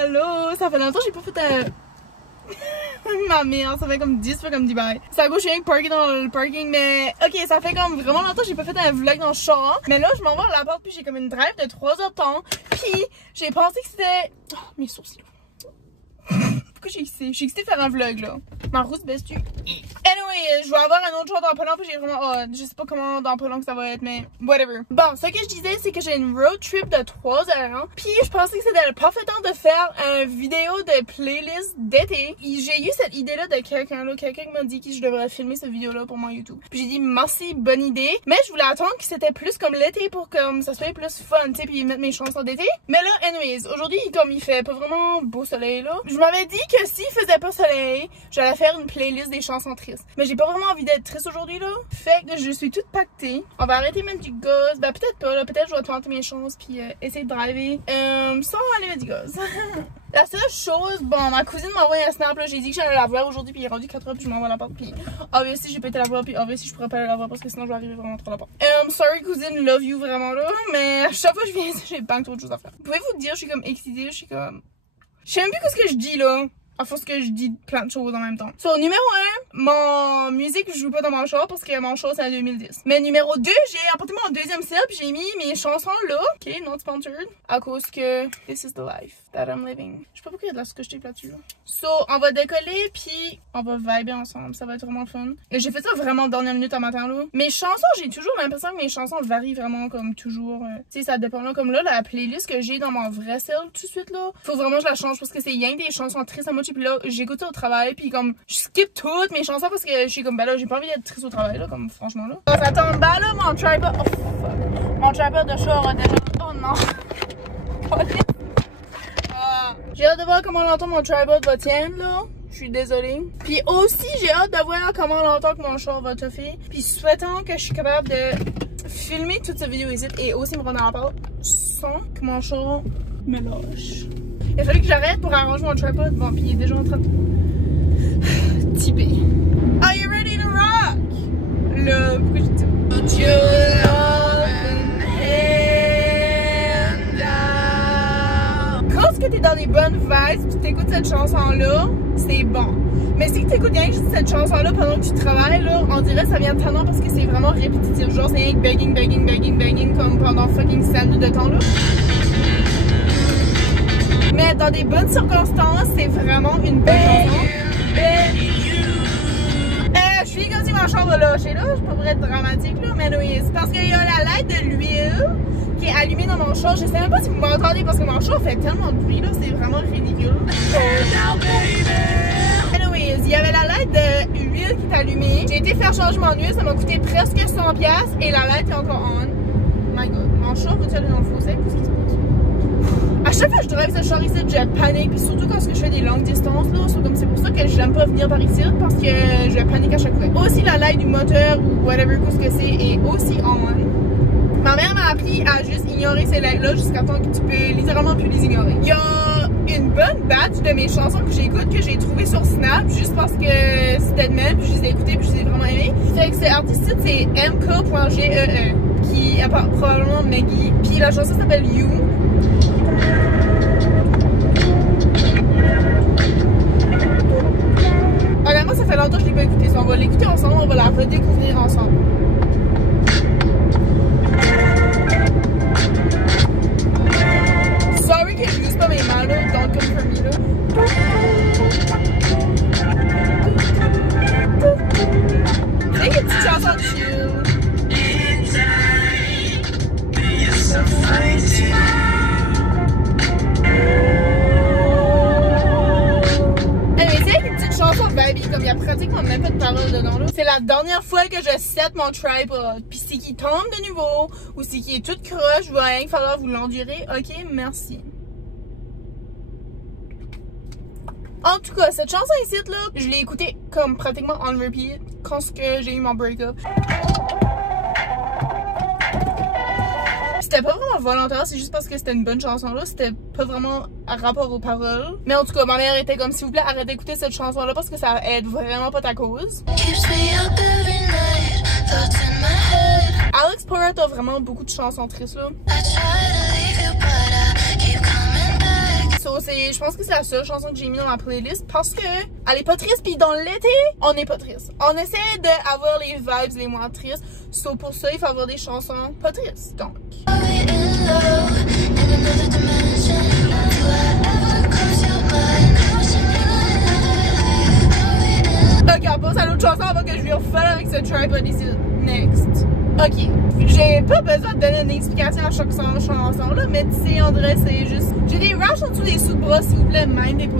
Allô, ça fait longtemps que j'ai pas fait un... Ma mère, ça fait comme 10 fois comme dit bye. C'est à gauche, j'ai rien que parké dans le parking, mais ok, ça fait comme vraiment longtemps que j'ai pas fait un vlog dans le char. Mais là, je m'en vais à l'appart, puis j'ai comme une drive de 3 heures de temps. Puis j'ai pensé que c'était... Oh, mes sourcils. Pourquoi j'ai excité? J'ai excité de faire un vlog là. Ma rousse baisse-tu? Anyway, je vais avoir un autre jour dans pas long, puis j'ai vraiment hâte. Je sais pas comment dans pas long que ça va être, mais whatever. Bon, ce que je disais, c'est que j'ai une road trip de 3 heures. Puis je pensais que c'était le parfait temps de faire une vidéo de playlist d'été. J'ai eu cette idée-là de quelqu'un là. Quelqu'un qui m'a dit que je devrais filmer cette vidéo-là pour mon YouTube. Puis j'ai dit merci, bonne idée. Mais je voulais attendre que c'était plus comme l'été pour que ça soit plus fun, tu sais, puis mettre mes chansons d'été. Mais là, anyways, aujourd'hui, comme il fait pas vraiment beau soleil là, je m'avais dit que s'il faisait pas soleil, j'allais faire une playlist des chansons tristes. Mais j'ai pas vraiment envie d'être triste aujourd'hui là. Fait que je suis toute pactée. On va arrêter de mettre du gaz. Ben peut-être pas là. Peut-être je vais tenter mes chances puis essayer de driver sans aller mettre du gaz. La seule chose, bon, ma cousine m'a envoyé un snap là. J'ai dit que j'allais la voir aujourd'hui puis il est rendu 4h puis je m'envoie à la porte puis obviously j'ai pété la voir puis obviously je pourrais pas aller la voir parce que sinon je vais arriver vraiment trop à la porte. Sorry cousine, love you vraiment là. Mais à chaque fois que je viens ici, j'ai pas trop de choses à faire. Pouvez-vous dire, je suis comme excitée, je suis comme... Je sais même plus ce que je dis là. À force que je dis plein de choses en même temps. So, numéro 1, mon musique, je joue pas dans mon char parce que mon char c'est en 2010. Mais numéro 2, j'ai apporté mon deuxième set puis j'ai mis mes chansons là. Ok, not sponsored. À cause que this is the life that I'm living. Je sais pas pourquoi il y a de la scotch tape là-dessus là. So, on va décoller puis on va vibrer ensemble. Ça va être vraiment fun. J'ai fait ça vraiment dernière minute à matin là. Mes chansons, j'ai toujours l'impression que mes chansons varient vraiment comme toujours. Tu sais, ça dépend là. Comme là, la playlist que j'ai dans mon vrai cell tout de suite là. Faut vraiment que je la change parce que c'est rien que des chansons tristes à moi. Puis là, j'écoute ça au travail, puis comme, je skip toutes mes chansons parce que je suis comme, ben là, j'ai pas envie d'être triste au travail, là, comme, franchement, là. Ça tombe bas, là, mon tripod, oh, fuck. Mon tripod de char a déjà, oh non. J'ai hâte de voir comment longtemps mon tripod va tenir, là. Je suis désolée. Puis aussi, j'ai hâte de voir comment longtemps que mon char va toffer. Puis souhaitant que je suis capable de filmer toute cette vidéo ici et aussi me rendre en part sans que mon char me lâche. Il a fallu que j'arrête pour arranger mon tripod. Bon, puis il est déjà en train de typer. Are you ready to rock? Le... Pourquoi j'ai dit ça? Put your loving hand down. Quand est-ce que t'es dans des bonnes vibes tu t'écoutes cette chanson-là, c'est bon. Mais si t'écoutes rien juste cette chanson-là pendant que tu travailles, là, on dirait que ça vient de tannant parce que c'est vraiment répétitif. Genre, c'est rien que begging, begging, begging, begging comme pendant fucking 5 minutes de temps, là. Mais dans des bonnes circonstances, c'est vraiment une belle chanson. Je suis comme si mon char va lâcher là, je peux pas être dramatique là, mais oui, c'est parce qu'il y a la light de l'huile qui est allumée dans mon char. Je sais même pas si vous m'entendez parce que mon char fait tellement de bruit là, c'est vraiment ridicule. Anyways, il y avait la light de l'huile qui est allumée. J'ai été faire changer mon huile, ça m'a coûté presque 100$ et la light est encore on. Oh my god, mon char veut-tu aller dans le fossé? Qu'est-ce qui se passe? À chaque fois que je drive ce char ici, je panique, puis surtout quand je fais des longues distances, là, c'est pour ça que j'aime pas venir par ici, parce que je panique à chaque fois. Aussi la light du moteur ou whatever ce que c'est est aussi on. Ma mère m'a appris à juste ignorer ces lights-là jusqu'à temps que tu peux littéralement plus les ignorer. Il y a une bonne batch de mes chansons que j'écoute que j'ai trouvé sur Snap juste parce que c'était de même, puis je les ai écoutées, puis je les ai vraiment aimées. Fait que cet artiste c'est mk.gee qui est probablement Maggie, puis la chanson s'appelle You. Honnêtement, ça fait longtemps que je l'ai pas écouté, on va l'écouter ensemble, on va la redécouvrir ensemble. Sorry que je use pas mes mains là, don't come for me là. C'est une petite chanson de chill. Comme il y a pratiquement même pas de paroles dedans là. C'est la dernière fois que je set mon tripod. Puis si qui tombe de nouveau ou si qui est toute croche, il va rien falloir vous l'endurer. Ok, merci. En tout cas, cette chanson ici là, je l'ai écoutée comme pratiquement on repeat quand j'ai eu mon break-up. C'était pas vraiment volontaire, c'est juste parce que c'était une bonne chanson là, c'était pas vraiment à rapport aux paroles. Mais en tout cas, ma mère était comme s'il vous plaît, arrête d'écouter cette chanson là parce que ça aide vraiment pas ta cause. Alex Porat a vraiment beaucoup de chansons tristes là. So je pense que c'est la seule chanson que j'ai mis dans ma playlist parce que elle est pas triste, puis dans l'été, on n'est pas triste. On essaie d'avoir les vibes les moins tristes, so pour ça, il faut avoir des chansons pas tristes, donc. Ok, on passe à l'autre chanson avant que je lui refasse avec ce tripod ici. Next. Ok. J'ai pas besoin de donner une explication à chaque chanson là, mais tu sais, André, c'est juste. J'ai des rash en dessous des sous de bras, s'il vous plaît, mindez pas.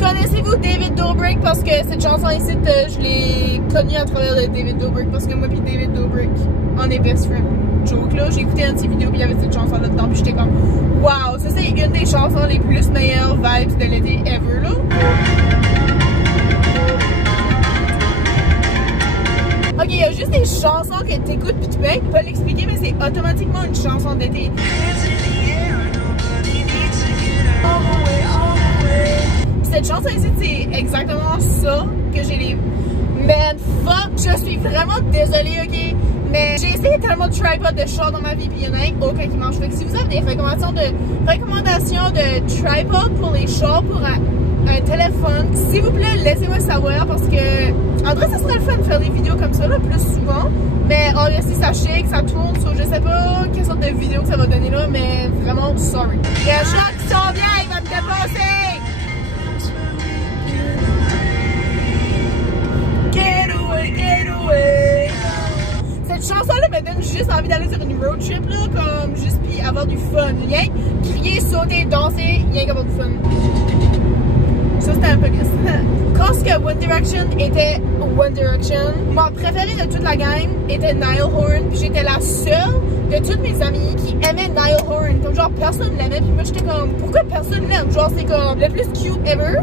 Connaissez-vous David Dobrik? Parce que cette chanson ici, je l'ai connue à travers de David Dobrik. Parce que moi puis David Dobrik, on est best friends. Joke là, j'ai écouté une petite vidéo puis il y avait cette chanson là dedans, puis j'étais comme wow, ça c'est une des chansons les plus meilleures vibes de l'été ever là. Ok, il y a juste des chansons que t'écoutes pis tu peux pas l'expliquer, mais c'est automatiquement une chanson d'été. Cette chanson ici, c'est exactement ça que j'ai les... Man, fuck, je suis vraiment désolée, ok? Mais j'ai essayé tellement de tripod de char dans ma vie, pis il y en a aucun qui marche. Fait que si vous avez des recommandations de tripod pour les chars, pour un téléphone, s'il vous plaît, laissez-moi savoir parce que en vrai, ça serait le fun de faire des vidéos comme ça, là, plus souvent. Mais obviously, ça shake, ça tourne, so je sais pas quelle sorte de vidéo que ça va donner là, mais vraiment, sorry. Il y a un chat qui s'en vient, il va me dépasser! Get away, get away! Cette chanson-là me donne juste envie d'aller sur une road trip, là, comme juste puis avoir du fun. Rien crier, sauter, danser, rien qu'avoir du fun. Ça, c'était un peu glissant. Quand ce que One Direction était One Direction, mon préféré de toute la gang était Niall Horan, puis j'étais la seule de toutes mes amies qui aimait Niall Horan. Comme genre, personne l'aimait, puis moi j'étais comme, pourquoi personne l'aime? Genre, c'est comme le plus cute ever.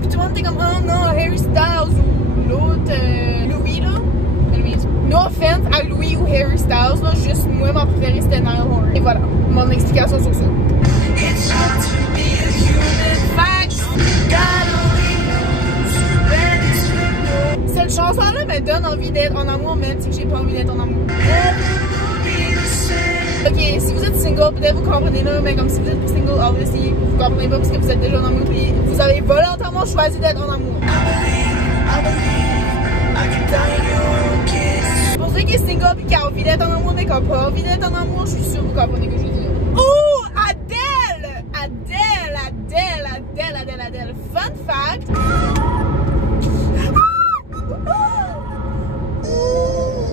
Puis tout le monde était comme, oh non, Harry Styles ou l'autre, Louis là. No offense à Louis ou Harry Styles, là, juste moi, mon préféré c'était Niall Horan. Et voilà, mon explication sur ça. Cette chanson-là me donne envie d'être en amour, même si j'ai pas envie d'être en amour. Ok, si vous êtes single, peut-être vous comprenez là, mais comme si vous êtes single, obviously, vous comprenez pas parce que vous êtes déjà en amour, puis vous avez volontairement choisi d'être en amour. Pour ceux qui est single et qui a envie d'être en amour mais qui n'a pas envie d'être en amour, je suis sûre que vous comprenez ce que je veux dire. Oh! Adele! Adele! Fun fact!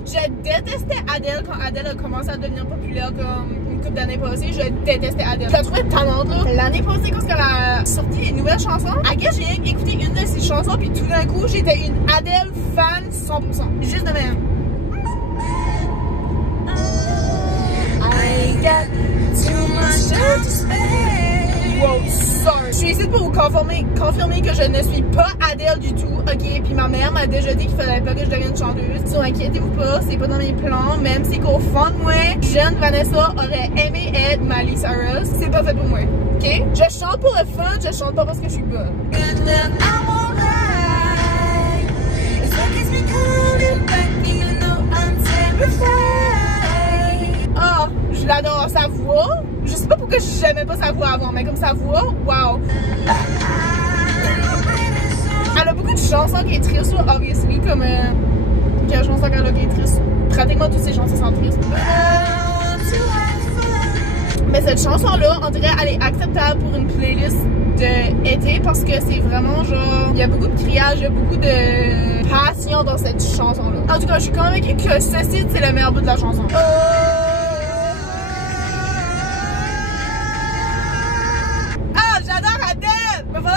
Je détestais Adele quand Adele a commencé à devenir populaire comme une couple d'années passées. Je détestais Adele. Je la trouvais tannante là. L'année passée, quand elle a sorti une nouvelle chanson, à laquelle j'ai écouté une de ses chansons, puis tout d'un coup, j'étais une Adele fan 100%. Juste de même. I got too much to spare. Wow, sorry. Je suis ici pour vous confirmer que je ne suis pas Adele du tout, ok? Puis ma mère m'a déjà dit qu'il fallait pas que je devienne chanteuse. So, inquiétez-vous pas, c'est pas dans mes plans, même si qu'au fond de moi, jeune Vanessa aurait aimé être Miley Cyrus. C'est pas fait pour moi, ok? Je chante pour le fun, je chante pas parce que je suis bonne. Ah, je l'adore, sa voix. Je sais pas pourquoi j'aimais pas sa voix avant, mais comme sa voix, wow. Elle a beaucoup de chansons qui est triste, obviously, comme quelle chanson qu'elle a qui est triste. Pratiquement toutes ses chansons sont tristes. Mais cette chanson-là, on dirait, elle est acceptable pour une playlist d'été parce que c'est vraiment genre, il y a beaucoup de criage, il y a beaucoup de passion dans cette chanson-là. En tout cas, je suis convaincue que ceci, c'est le meilleur bout de la chanson.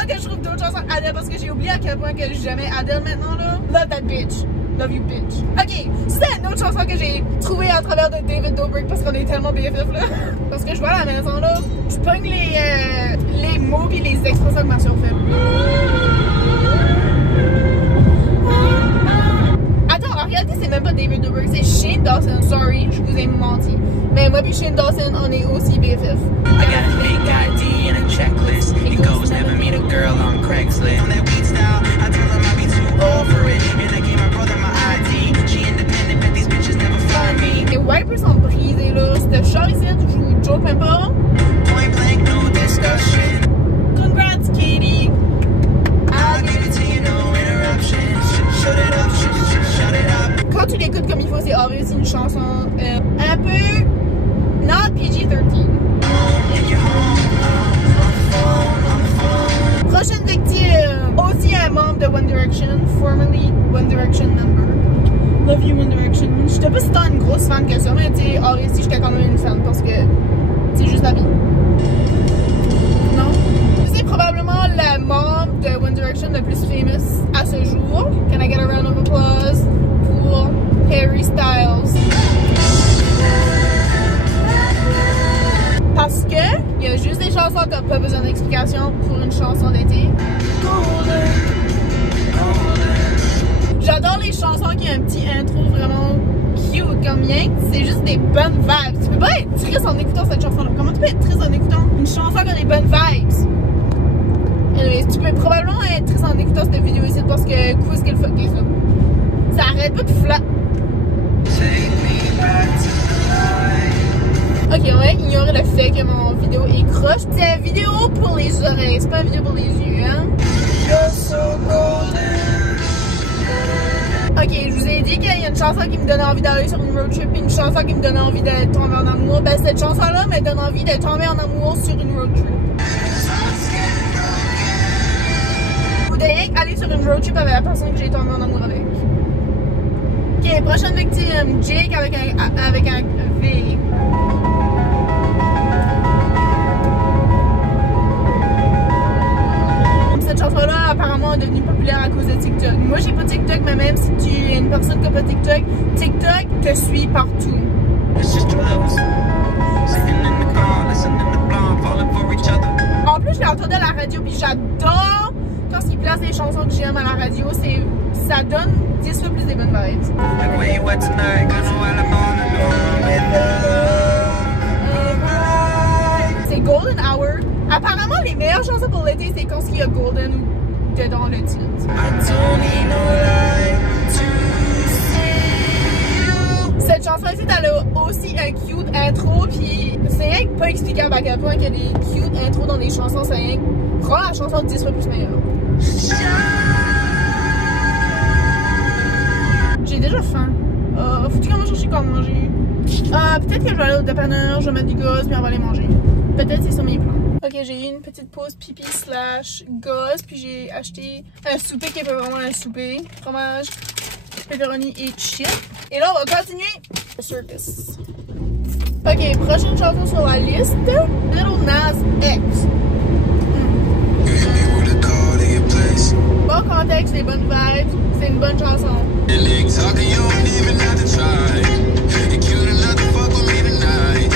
Que je trouve d'autres chansons Adele parce que j'ai oublié à quel point que j'aimais Adele maintenant là. Love that bitch. Love you bitch. Ok, c'est une autre chanson que j'ai trouvée à travers de David Dobrik parce qu'on est tellement BFF là. Parce que je vois à la maison là, je pogne les mots et les expressions que ma soeur fait. Attends, en réalité c'est même pas David Dobrik, c'est Shane Dawson. Sorry, je vous ai menti. Mais moi et Shane Dawson, on est aussi BFF. I got a fake ID and a checklist. It goes never meet a girl on Craigslist. On that weed style, I tell them I be too old for it. And I gave my brother tu l'écoutes comme il faut, c'est obvious, c'est une chanson un peu not PG-13. Prochaine victime, aussi un membre de One Direction, formerly One Direction member. Love you One Direction. J'étais pas si tant une grosse fan que ça, mais tu sais, obviously, j'étais quand même une fan parce que c'est juste la vie. Non? C'est probablement le membre de One Direction le plus famous à ce jour. Can I get a round of applause pour Harry Styles? Parce que il y a juste des chansons qui n'ont pas besoin d'explication pour une chanson d'été. J'adore les chansons qui ont un petit intro vraiment cute comme mien. C'est juste des bonnes vibes. Tu peux pas être triste en écoutant cette chanson-là. Comment tu peux être triste en écoutant une chanson qui a des bonnes vibes? Anyways, tu peux probablement être triste en écoutant cette vidéo ici parce que qu'est-ce qu'elle fuck est ça? Ça arrête pas de flat. Ok, on va ignorer le fait que mon vidéo est croche. C'est une vidéo pour les oreilles, c'est pas une vidéo pour les yeux, hein? Ok, je vous ai dit qu'il y a une chanson qui me donnait envie d'aller sur une road trip et une chanson qui me donnait envie de tomber en amour. Ben, cette chanson-là me donne envie de tomber en amour sur une road trip. Vous devez aller sur une road trip avec la personne que j'ai tombé en amour avec. Ok, prochaine victime, Jake avec un V. Cette chanson-là, apparemment, est devenue populaire à cause de TikTok. Moi, j'ai pas TikTok, mais même si tu es une personne qui n'a pas TikTok, TikTok te suit partout. En plus, je l'entendais à la radio, puis j'adore quand ils placent les chansons que j'aime à la radio. Ça donne 10 fois plus des bonnes vibes. C'est Golden Hour. Apparemment, les meilleures chansons pour l'été, c'est quand il y a Golden dedans le titre. Cette chanson-ci, elle a aussi un cute intro, puis c'est rien que pas explicable à quel point qu'il y a des cute intros dans des chansons, c'est rien que rend la chanson 10 fois plus meilleure. J'ai déjà faim. Faut-tu qu'on va chercher quoi manger? Peut-être que je vais aller au dépanneur, je vais mettre du gaz, puis on va aller manger. Peut-être c'est sur mes plans. Ok, j'ai eu une petite pause pipi / gaz, puis j'ai acheté un souper qui est pas vraiment un souper. Fromage, pepperoni et chips. Et là, on va continuer le circus. Ok, prochaine chanson sur la liste, Lil Nas X. Bon contexte, les bonnes vibes, c'est une bonne chanson.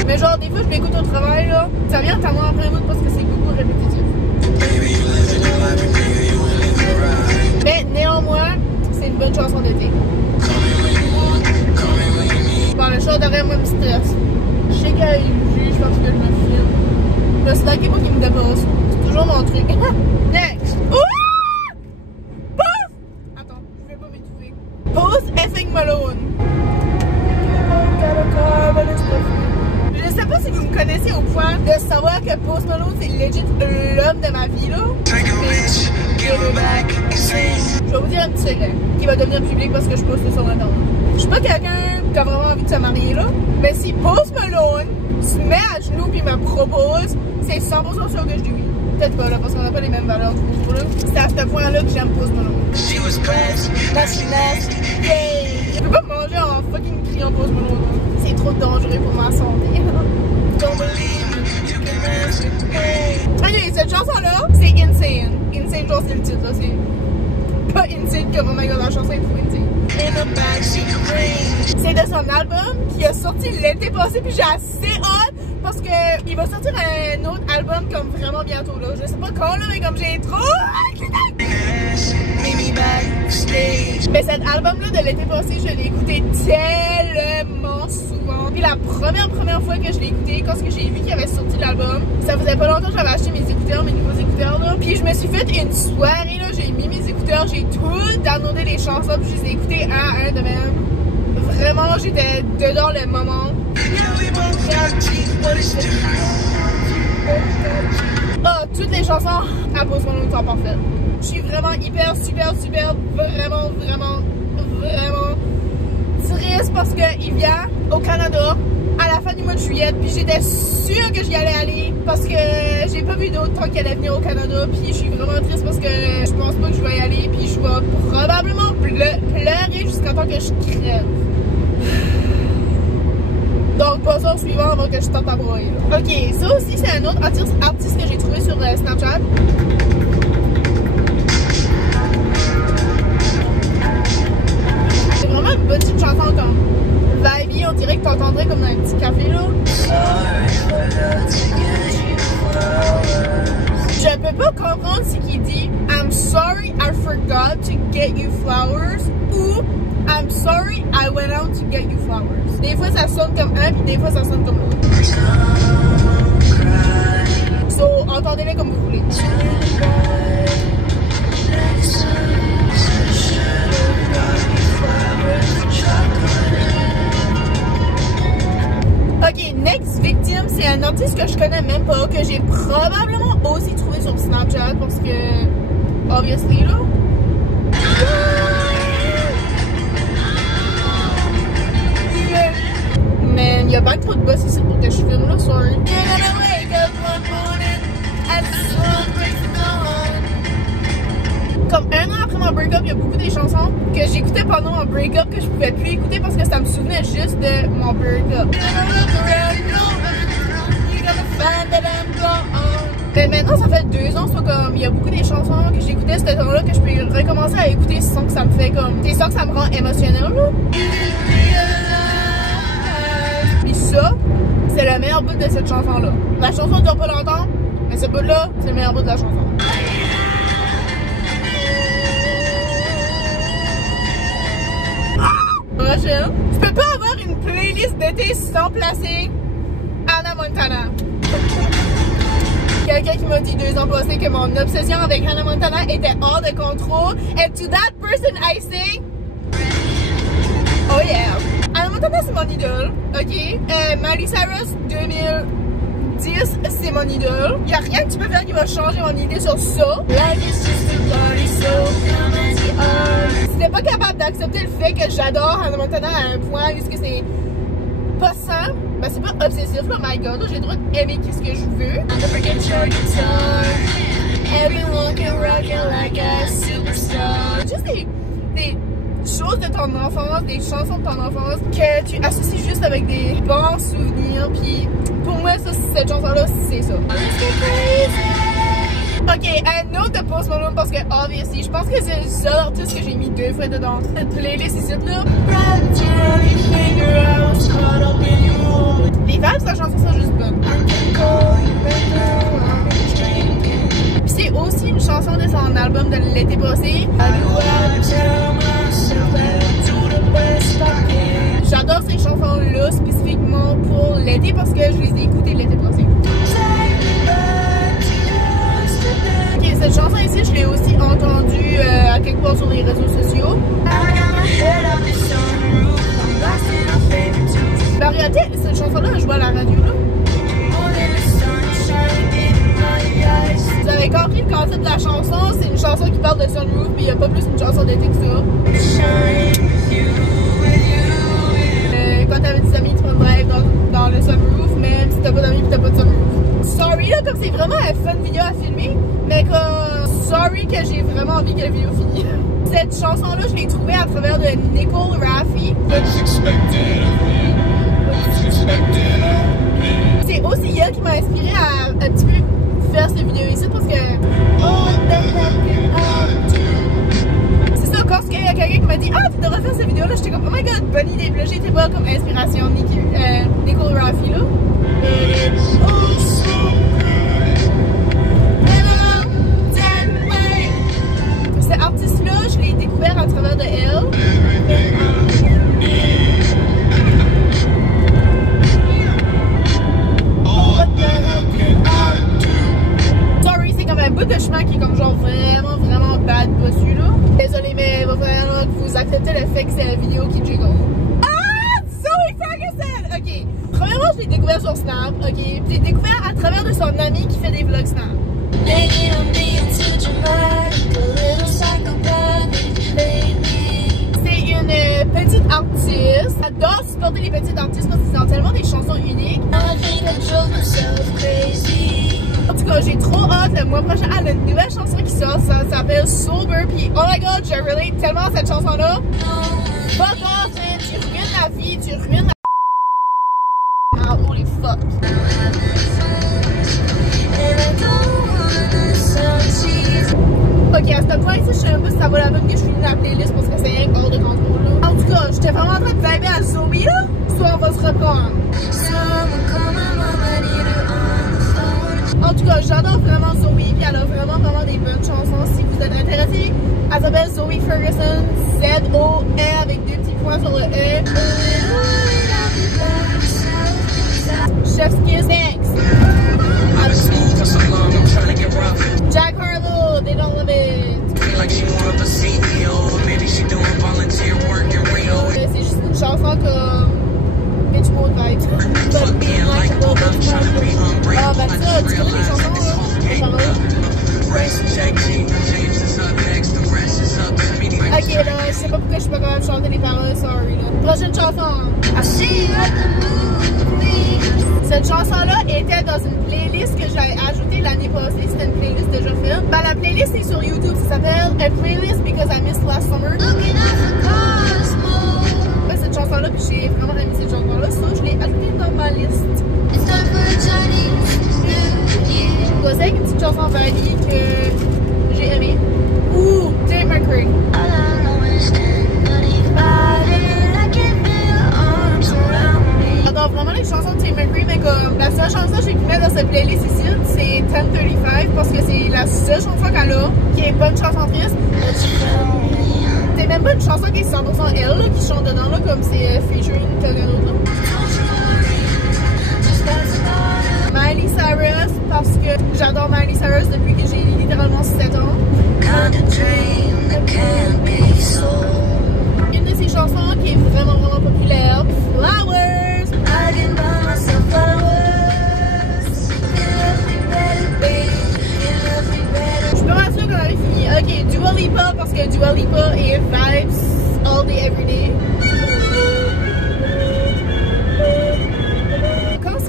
Mais genre, des fois, je m'écoute au travail, là. Ça vient tellement après un bout parce que c'est beaucoup répétitif. Mais néanmoins, c'est une bonne chanson d'été. Bon, le chat derrière moi me stresse. Je sais qu'il me juge parce que je me filme. Là, c'est la moi qui me dépasse. C'est toujours mon truc. Next! Ouah! Post! Attends, je vais pas m'étouffer. Post effing Malone. Je sais pas si vous me connaissez au point de savoir que Post Malone c'est legit l'homme de ma vie là. Je vais vous dire un petit secret qui va devenir public parce que je poste sur internet. Je suis pas quelqu'un qui a vraiment envie de se marier là, mais si Post Malone se met à genoux puis me propose, c'est 100% sûr que je dis oui. Peut-être pas là parce qu'on n'a pas les mêmes valeurs toujours là. C'est à ce point là que j'aime Post Malone. Je peux pas manger en fucking criant Post Malone. C'est trop dangereux pour ma santé. Ok, cette chanson-là, c'est Insane. Insane, genre, c'est le titre, là. C'est pas Insane comme, oh my god, la chanson est trop insane. C'est de son album qui a sorti l'été passé, puis j'ai assez hâte parce que il va sortir un autre album comme vraiment bientôt, là. Je sais pas quand, là, mais comme j'ai trop hâte. Mais cet album-là de l'été passé, je l'ai écouté tellement souvent. Puis la première fois que je l'ai écouté, quand j'ai vu qu'il avait sorti l'album, ça faisait pas longtemps que j'avais acheté mes écouteurs, mes nouveaux écouteurs là. Puis je me suis fait une soirée là, j'ai mis mes écouteurs, j'ai tout downloadé les chansons, puis je les ai écoutées un à un de même. Vraiment, j'étais dedans le moment. Oh, toutes les chansons à Post Malone sont parfaites. Je suis vraiment hyper, super, vraiment étudiant au Canada à la fin du mois de juillet, puis j'étais sûre que j'y allais aller parce que j'ai pas vu d'autres temps qu'elle allait venir au Canada, puis je suis vraiment triste parce que je pense pas que je vais y aller, puis je vais probablement pleurer jusqu'à temps que je crève. Donc, passons au suivant avant que je tente à broyer. Ok, ça aussi, c'est un autre artiste que j'ai trouvé sur Snapchat. C'est vraiment une petite chanson comme vibey, on dirait que t'entendrais comme dans un petit café là. Je peux pas comprendre ce qu'il dit I'm sorry I forgot to get you flowers ou I'm sorry I went out to get you flowers. Des fois ça sonne comme un puis des fois ça sonne comme l'autre. So, entendez-les comme vous voulez. Ok, Next Victim, c'est un artiste que je connais même pas, que j'ai probablement aussi trouvé sur Snapchat parce que, obviously, là. Man, y'a pas trop de boss ici pour que je filme là, sorry. Comme un an après mon break-up, il y a beaucoup des chansons que j'écoutais pendant mon break-up que je pouvais plus écouter parce que ça me souvenait juste de mon break-up. Mais maintenant, ça fait 2 ans, soit comme il y a beaucoup des chansons que j'écoutais ce temps-là que je peux recommencer à écouter sans que ça me fait comme. C'est ça que ça me rend émotionnel, là. Puis ça, c'est le meilleur bout de cette chanson-là. La chanson dure pas longtemps, mais ce bout-là, c'est le meilleur bout de la chanson. Prochaine. Tu peux pas avoir une playlist d'été sans placer Hannah Montana. Quelqu'un qui m'a dit 2 ans passés que mon obsession avec Hannah Montana était hors de contrôle. And to that person I say, oh yeah. Hannah Montana c'est mon idole, ok? Miley Cyrus 2010 c'est mon idole. Y'a rien que tu peux faire qui va changer mon idée sur ça. Si t'es pas capable d'accepter le fait que j'adore Hannah Montana à un point puisque c'est pas ça, ben c'est pas obsessif là, my god, j'ai le droit d'aimer ce que je veux. Juste des choses de ton enfance, des chansons de ton enfance que tu associes juste avec des bons souvenirs, puis pour moi ça, cette chanson là c'est ça. Ok, un autre de Post Malone parce que, obviously, je pense que c'est le seul artiste que j'ai mis 2 fois dedans cette playlist ici, là. Les vibes de sa chanson sont juste bonnes. Puis c'est aussi une chanson de son album de l'été passé. J'adore ces chansons-là spécifiquement pour l'été parce que je les ai écoutées l'été passé. Cette chanson ici, je l'ai aussi entendue à quelque part sur les réseaux sociaux. En réalité, cette chanson-là, elle joue à la radio, là. Vous avez compris le concept de la chanson, c'est une chanson qui parle de sunroof, puis il n'y a pas plus une chanson d'été que ça. Quand t'avais des amis, tu peux drive dans le sunroof, même si t'as pas d'amis, puis t'as pas de sunroof. Sorry là, comme c'est vraiment un fun vidéo à filmer, mais comme sorry que j'ai vraiment envie que la vidéo finisse. Cette chanson-là, je l'ai trouvée à travers de Nicole Raffi. C'est aussi elle qui m'a inspiré à un petit peu faire cette vidéo ici parce que c'est ça, quand il y a quelqu'un qui m'a dit ah tu devrais faire cette vidéo là, j'étais comme oh my god bonne idée, puis là j'étais pas comme inspiration Nicole Raffi là. Cet artiste-là, je l'ai découvert à travers de elle. Sorry, c'est comme un bout de chemin qui est comme genre vraiment bad dessus là. Désolée, mais il va falloir que vous acceptez le fait que c'est la vidéo qui jiggle. Ah! Zoe Ferguson! Ok. Premièrement, je l'ai découvert sur Snap, ok? Puis je l'ai découvert à travers de son ami qui fait des vlogs Snap. C'est une petite artistes. J'adore supporter les petits artistes parce qu'ils ont tellement des chansons uniques. En tout cas, j'ai trop hâte. Le mois prochain, elle a une nouvelle chanson qui sort. Ça s'appelle Sober. Puis, oh my god, je relate tellement à cette chanson-là. Fuck off, man. Tu ruines la vie. Tu ruines la... Ah, holy fuck. Ok, à ce point, je sais même pas si ça vaut la peine que je finis la playlist parce que c'est rien hors de contrôle, là. En tout cas, j'étais vraiment en train de vibrer à Zoe, là. Soit on va se reprendre. En tout cas, j'adore vraiment Zoe, puis elle a vraiment des bonnes chansons. Si vous êtes intéressés, elle s'appelle Zoe Ferguson, Z-O-E avec 2 petits points sur le E. Chef's Kiss, next. Jack Harlow, they don't love it. C'est juste une chanson comme Bitch Mode Vibes. Ah, ben ça, tu connais les chansons, là? Ok, là, je sais pas pourquoi je suis pas capable de chanter les paroles, sorry, là. Prochaine chanson. Cette chanson-là était dans une playlist que j'avais ajoutée l'année passée. C'était une playlist déjà faite. Ben, la playlist est sur YouTube. Ça s'appelle A Playlist Because I Missed Last Summer. Ouais, cette chanson-là, puis j'ai vraiment aimé cette chanson-là. Ça, je l'ai ajoutée dans ma liste. C'est une petite chanson valide que j'ai aimée. Ouh, Tate McRae. J'adore vraiment les chansons de Tate McRae, mais comme la seule chanson que j'ai pu mettre dans cette playlist ici, c'est 1035 parce que c'est la seule chanson qu'elle a qui est pas une chanson triste. C'est même pas une chanson qui est 100% elle là, qui chante dedans là, comme c'est featuring quelqu'un d'autre. Miley Cyrus, parce que j'adore Miley Cyrus depuis que j'ai littéralement 7 ans. Une de ses chansons qui est vraiment populaire, Flowers. Je suis pas mal sûre qu'on avait fini. Ok, Dua Lipa, parce que Dua Lipa est vibes all day, every day.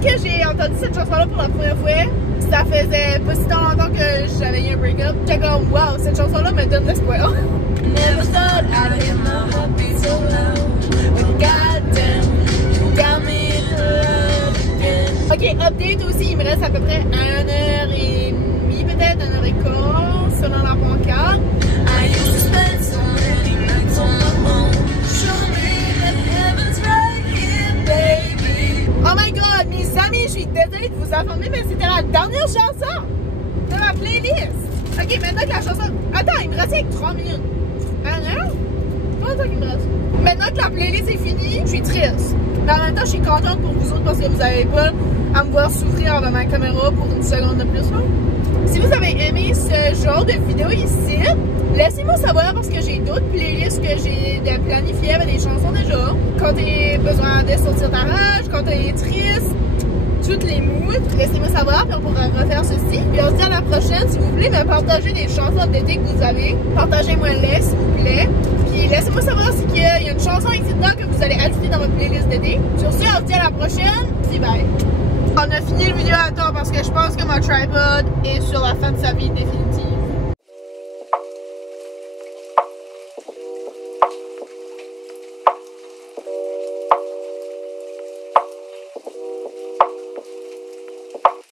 Que j'ai entendu cette chanson-là pour la première fois, ça faisait pas si longtemps que j'avais eu un break-up. J'étais comme, wow, cette chanson-là me donne l'espoir. Never thought I'd hear my heart beat so loud, but goddamn, you got me in love again. Ok, update aussi, il me reste à peu près 1h30, peut-être 1h15, selon la pancarte. I used to spend so many nights on my own. Show me that heaven's right here, baby. Oh my god, mes amis, je suis désolée de vous informer, mais c'était la dernière chanson de ma playlist. Ok, maintenant que la chanson... Attends, il me reste avec 3 minutes. Ah non? Pas tant qu'il me reste. Maintenant que la playlist est finie, je suis triste. Mais en même temps, je suis contente pour vous autres parce que vous n'avez pas à me voir souffrir devant ma caméra pour une seconde de plus. Là. Si vous avez aimé ce genre de vidéo ici, laissez-moi savoir parce que j'ai d'autres playlists que j'ai planifiées avec des chansons déjà. Quand t'as besoin de sortir ta rage, quand t'es triste, toutes les moods, laissez-moi savoir puis on pourra refaire ceci. Puis on se dit à la prochaine. Si vous voulez me partager des chansons d'été que vous avez, partagez-moi-les s'il vous plaît. Puis laissez-moi savoir s'il y a une chanson ici dedans que vous allez ajouter dans votre playlist d'été. Sur ce, on se dit à la prochaine. Puis bye. On a fini le vidéo à temps parce que je pense que mon tripod est sur la fin de sa vie définitivement.